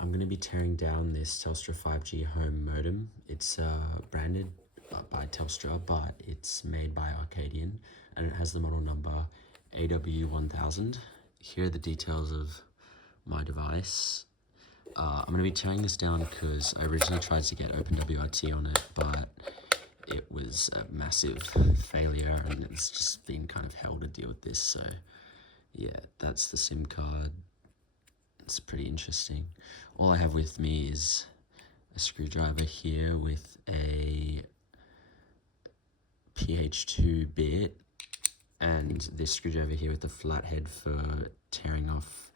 I'm going to be tearing down this Telstra 5G home modem. It's branded by Telstra, but it's made by Arcadyan, and it has the model number AW1000. Here are the details of my device. I'm going to be tearing this down because I originally tried to get OpenWRT on it, but it was a massive failure, and it's just been kind of hell to deal with this. So yeah, that's the SIM card. It's pretty interesting. All I have with me is a screwdriver here with a PH2 bit, and this screwdriver here with the flathead for tearing off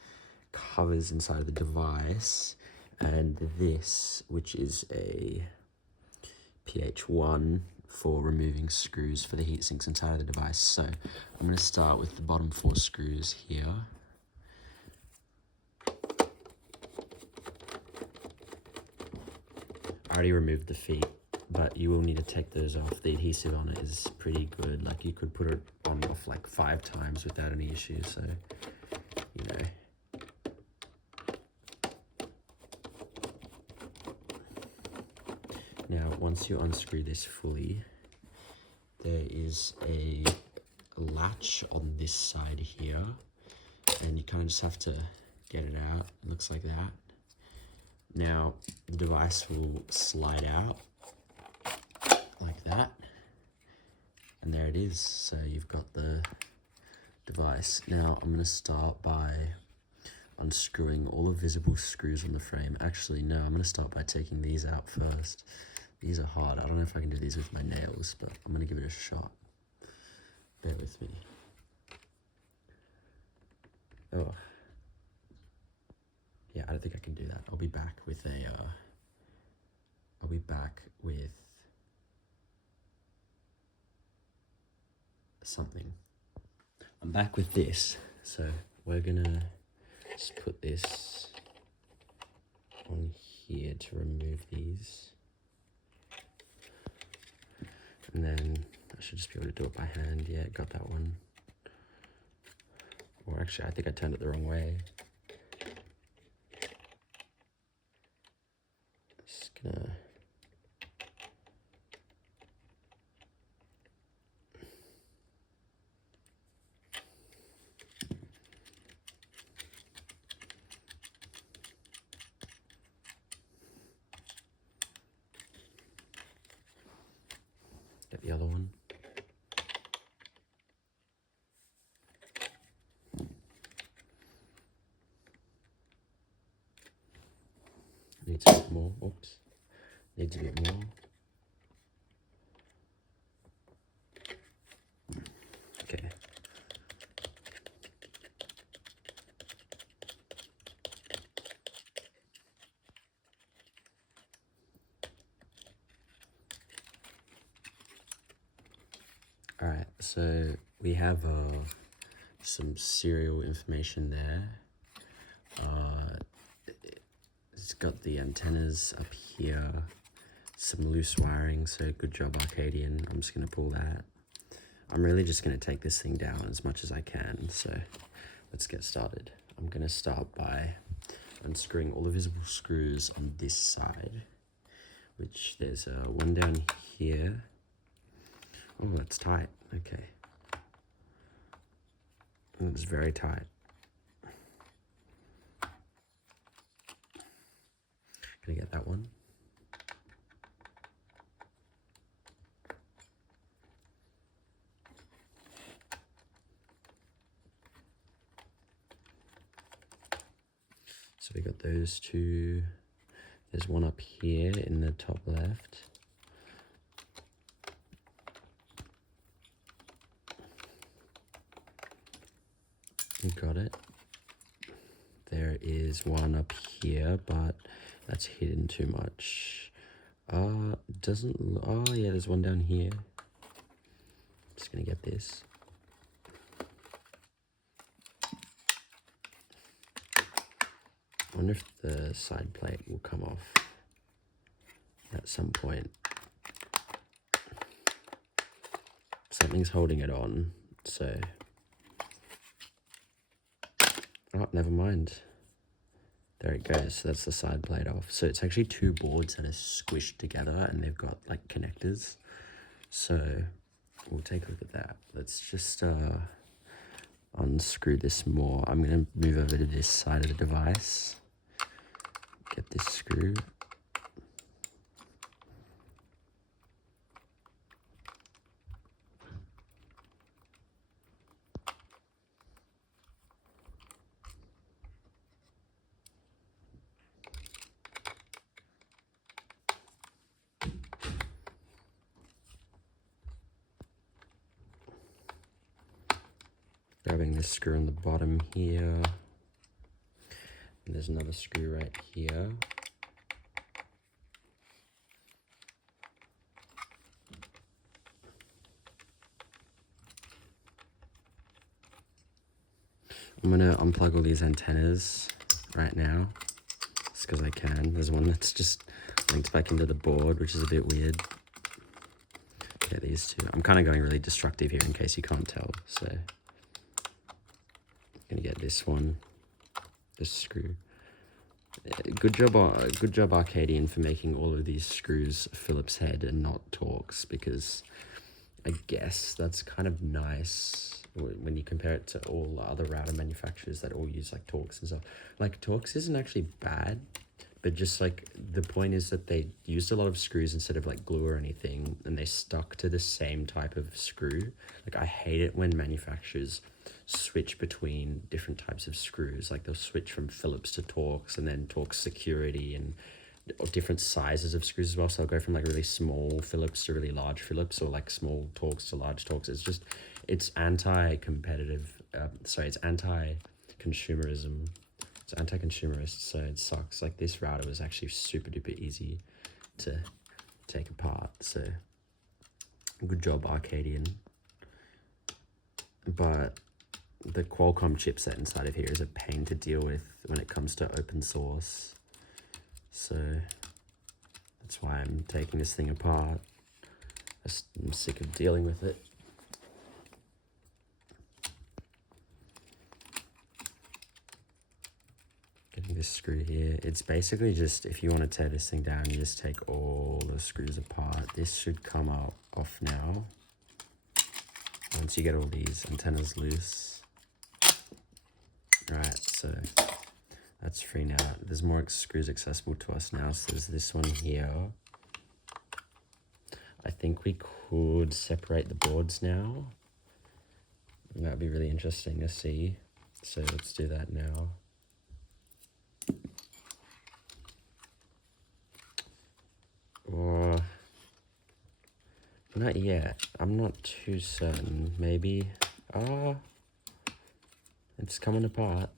covers inside of the device, and this, which is a PH1 for removing screws for the heat sinks inside of the device. So I'm going to start with the bottom 4 screws here. I already removed the feet, but you will need to take those off. The adhesive on it is pretty good. Like, you could put it on off like 5 times without any issues. So, you know. Now, once you unscrew this fully, there is a latch on this side here, and you kind of just have to get it out. It looks like that. Now, the device will slide out like that, and there it is. So you've got the device. Now, I'm going to start by unscrewing all the visible screws on the frame. Actually, no, I'm going to start by taking these out first. These are hard. I don't know if I can do these with my nails, but I'm going to give it a shot. Bear with me. Oh. Yeah, I don't think I can do that. I'll be back with something. I'm back with this. So we're gonna just put this on here to remove these. And then I should just be able to do it by hand. Yeah, got that one. Or actually, I think I turned it the wrong way. Just gonna get the other one. Needs a bit more. Oops. Needs a bit more. Okay. All right, so we have some serial information there. It's got the antennas up here, some loose wiring, so good job, Arcadyan. I'm just gonna pull that. I'm really just gonna take this thing down as much as I can, so let's get started. I'm gonna start by unscrewing all the visible screws on this side, which there's one down here. Oh, that's tight. Okay. It's very tight. Gonna get that one. So we got those two. There's one up here in the top left. You got it. There is one up here, but that's hidden too much. Oh yeah, there's one down here. Just gonna get this. I wonder if the side plate will come off at some point. Something's holding it on, so... Oh, never mind. There it goes. So that's the side plate off. So it's actually two boards that are squished together and they've got like connectors. So we'll take a look at that. Let's just unscrew this more. I'm going to move over to this side of the device. Get this screw. Grabbing this screw on the bottom here. And there's another screw right here. I'm gonna unplug all these antennas right now, just because I can. There's one that's just linked back into the board, which is a bit weird. Okay, these two. I'm kind of going really destructive here in case you can't tell, so I'm gonna get this one, this screw. Good job Arcadyan for making all of these screws Phillips head and not Torx, because I guess that's kind of nice when you compare it to all other router manufacturers that all use like Torx and stuff. Like Torx isn't actually bad, but just like the point is that they used a lot of screws instead of like glue or anything, and they stuck to the same type of screw. Like I hate it when manufacturers switch between different types of screws. Like they'll switch from Phillips to Torx and then Torx security and different sizes of screws as well. So I'll go from like really small Phillips to really large Phillips, or like small Torx to large Torx. It's anti-competitive. It's anti-consumerism. It's anti-consumerist, so it sucks. Like this router was actually super duper easy to take apart. So good job Arcadyan. But the Qualcomm chipset inside of here is a pain to deal with when it comes to open source. So that's why I'm taking this thing apart. I'm sick of dealing with it. Getting this screw here. It's basically just, if you want to tear this thing down, you just take all the screws apart. This should come off now. Once you get all these antennas loose. Right, so that's free now. There's more screws accessible to us now. So there's this one here. I think we could separate the boards now. And that'd be really interesting to see. So let's do that now. Or not yet. I'm not too certain. Maybe. It's coming apart.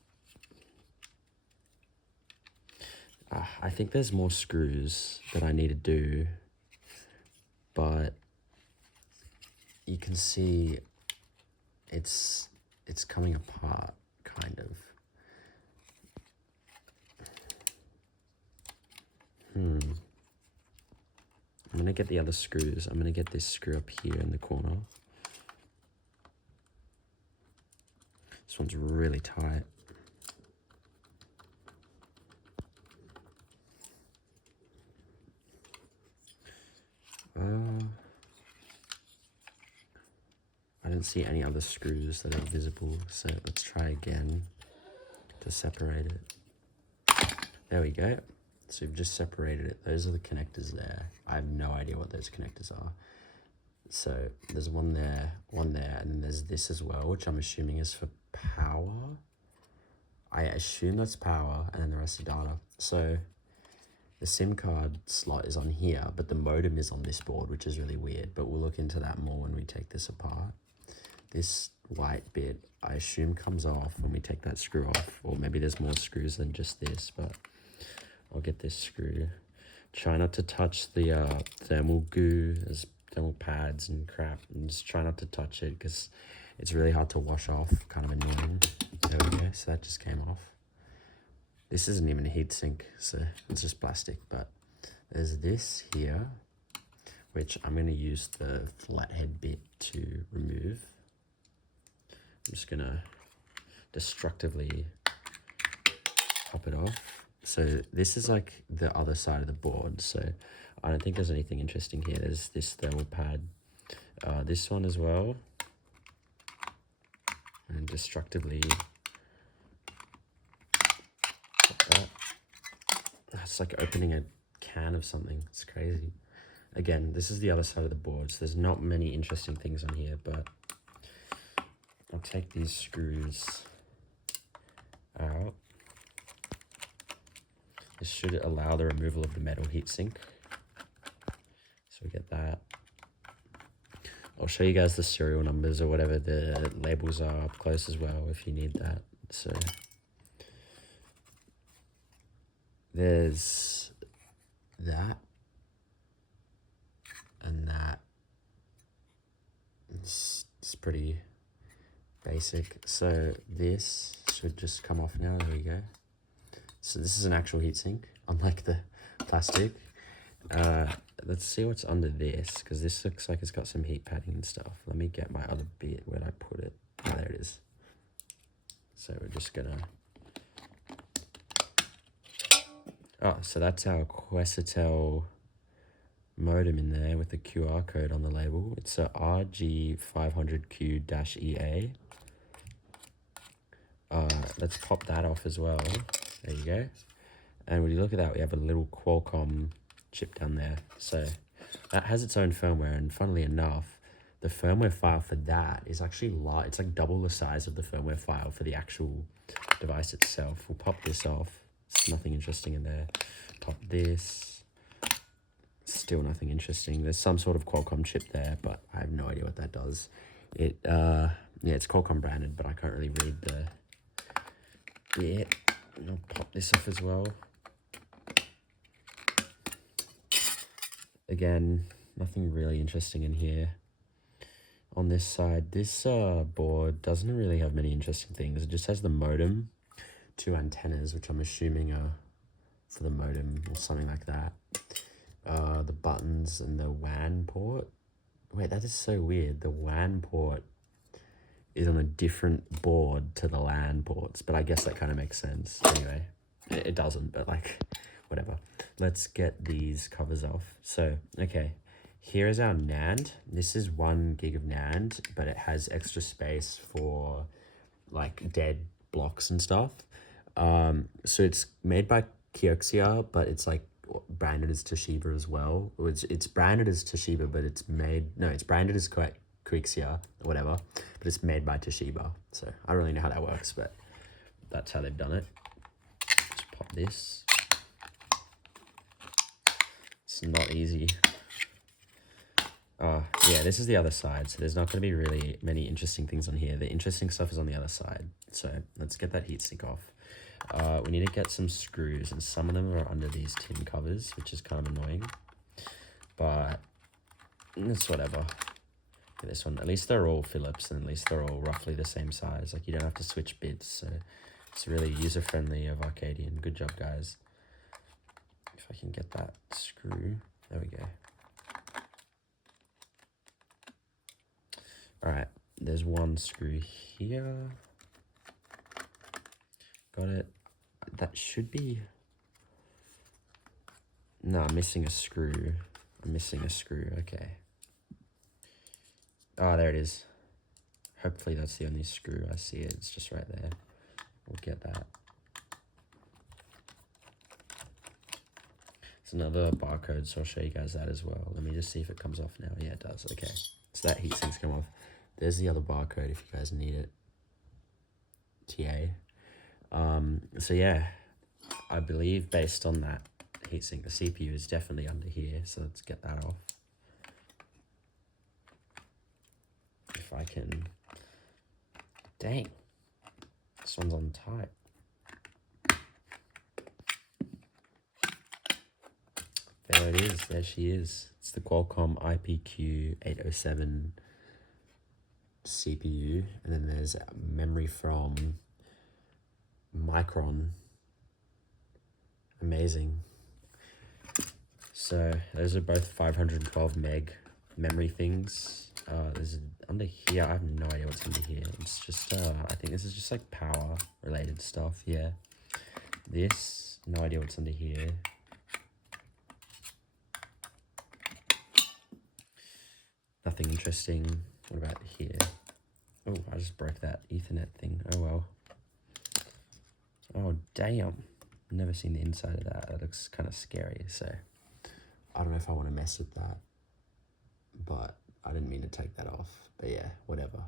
I think there's more screws that I need to do, but you can see it's coming apart, kind of. I'm gonna get the other screws. I'm gonna get this screw up here in the corner. This one's really tight. I don't see any other screws that are visible, so let's try again to separate it. There we go. So we've just separated it. Those are the connectors there. I have no idea what those connectors are. So there's one there, and then there's this as well, which I'm assuming is for power. I assume that's power, and then the rest is data. So the SIM card slot is on here, but the modem is on this board, which is really weird, but we'll look into that more when we take this apart. This white bit, I assume, comes off when we take that screw off, or maybe there's more screws than just this, but I'll get this screw. Try not to touch the thermal goo. There's thermal pads and crap, and just try not to touch it because it's really hard to wash off, kind of annoying. There we go, so that just came off. This isn't even a heatsink, so it's just plastic, but there's this here, which I'm going to use the flathead bit to remove. I'm just going to destructively pop it off. So this is like the other side of the board. So I don't think there's anything interesting here. There's this thermal pad, this one as well, and destructively pop that. It's like opening a can of something. It's crazy. Again, this is the other side of the board, so there's not many interesting things on here, but I'll take these screws out. This should allow the removal of the metal heatsink. So we get that. I'll show you guys the serial numbers or whatever the labels are up close as well if you need that. So there's that and that. It's pretty basic. So this should just come off now. There we go. So this is an actual heatsink, unlike the plastic. Let's see what's under this, because this looks like it's got some heat padding and stuff. Let me get my other bit. Where'd I put it? Oh, there it is. So we're just gonna... Oh, so that's our Quesitel modem in there with the QR code on the label. It's a RG500Q-EA. Let's pop that off as well. There you go. And when you look at that, we have a little Qualcomm chip down there. So that has its own firmware, and funnily enough, the firmware file for that is actually large. It's like double the size of the firmware file for the actual device itself. We'll pop this off. There's nothing interesting in there. Pop this. Still nothing interesting. There's some sort of Qualcomm chip there, but I have no idea what that does. It yeah, it's Qualcomm branded, but I can't really read the bit. I'll pop this off as well. Again, nothing really interesting in here. On this side, this board doesn't really have many interesting things. It just has the modem, 2 antennas, which I'm assuming are for the modem or something like that. The buttons and the WAN port. Wait, that is so weird. The WAN port is on a different board to the LAN ports, but I guess that kind of makes sense. Anyway, it doesn't, but like, whatever. Let's get these covers off. So, okay, here is our NAND. This is 1 gig of NAND, but it has extra space for like dead blocks and stuff. So it's made by Kioxia, but it's like branded as Toshiba as well. It's branded as Toshiba, but it's branded as Kioxia or whatever, but it's made by Toshiba. So I don't really know how that works, but that's how they've done it. Just pop this. It's not easy. Yeah, this is the other side, so there's not going to be really many interesting things on here. The interesting stuff is on the other side. So let's get that heatsink off. We need to get some screws, and some of them are under these tin covers, which is kind of annoying, but it's whatever. Get this one. At least they're all Phillips, and at least they're all roughly the same size. Like, you don't have to switch bits, so it's really user-friendly of Arcadyan. Good job, guys. If I can get that screw. There we go. Alright, there's one screw here. Got it. That should be... No, I'm missing a screw. Okay. Oh, there it is. Hopefully that's the only screw. I see it. It's just right there. We'll get that. It's another barcode, so I'll show you guys that as well. Let me just see if it comes off now. Yeah, it does. Okay. So that heatsink's come off. There's the other barcode if you guys need it. TA. So yeah, I believe based on that heatsink, the CPU is definitely under here. So let's get that off. If I can... Dang. This one's on tight. There it is. There she is. It's the Qualcomm IPQ807 CPU. And then there's memory from Micron. Amazing. So those are both 512 meg memory things. There's under here, I have no idea what's under here. It's just I think this is just like power related stuff. Yeah, this No idea what's under here. Nothing interesting. What about here? Oh, I just broke that Ethernet thing. Oh well. Oh damn. Never seen the inside of that. It looks kind of scary. So I don't know if I want to mess with that. But I didn't mean to take that off. But yeah, whatever.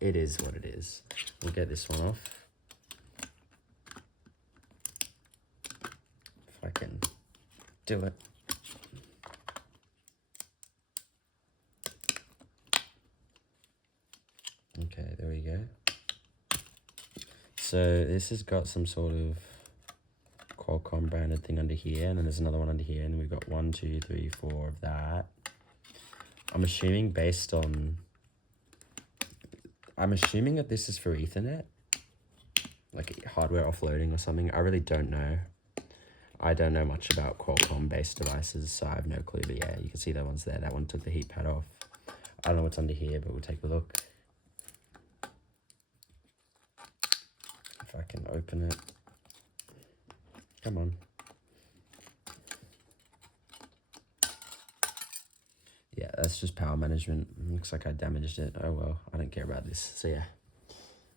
It is what it is. We'll get this one off. If I can do it. Okay, there we go. So this has got some sort of Qualcomm branded thing under here, and then there's another one under here, and we've got 1, 2, 3, 4 of that. I'm assuming that this is for Ethernet, like hardware offloading or something. I really don't know. I don't know much about Qualcomm based devices, so I have no clue, but yeah, you can see that one's there. That one took the heat pad off. I don't know what's under here, but we'll take a look. If I can open it. Come on. Yeah, that's just power management. Looks like I damaged it. Oh well, I don't care about this. So yeah,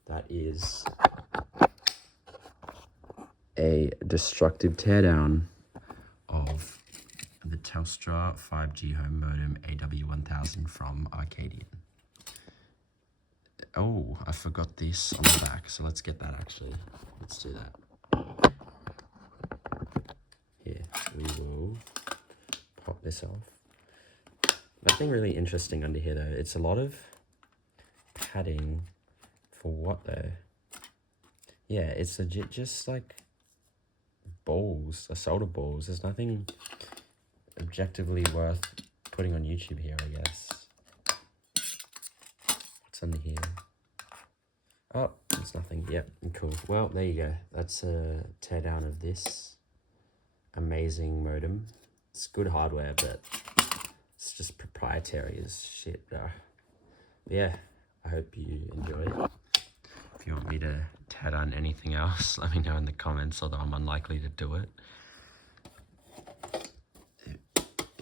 that is a destructive teardown of the Telstra 5G home modem AW1000 from Arcadyan. Oh, I forgot this on the back, so let's get that actually. Let's do that. Here, we will pop this off. Nothing really interesting under here though. It's a lot of padding for what though? Yeah, it's legit just like balls, solder balls. There's nothing objectively worth putting on YouTube here, I guess. What's under here? Oh, there's nothing. Yep, cool. Well, there you go. That's a teardown of this amazing modem. It's good hardware, but it's just proprietary as shit. But yeah, I hope you enjoy it. If you want me to tear down anything else, let me know in the comments, although I'm unlikely to do it.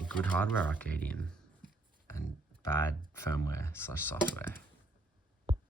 Good hardware, Arcadyan, and bad firmware/software.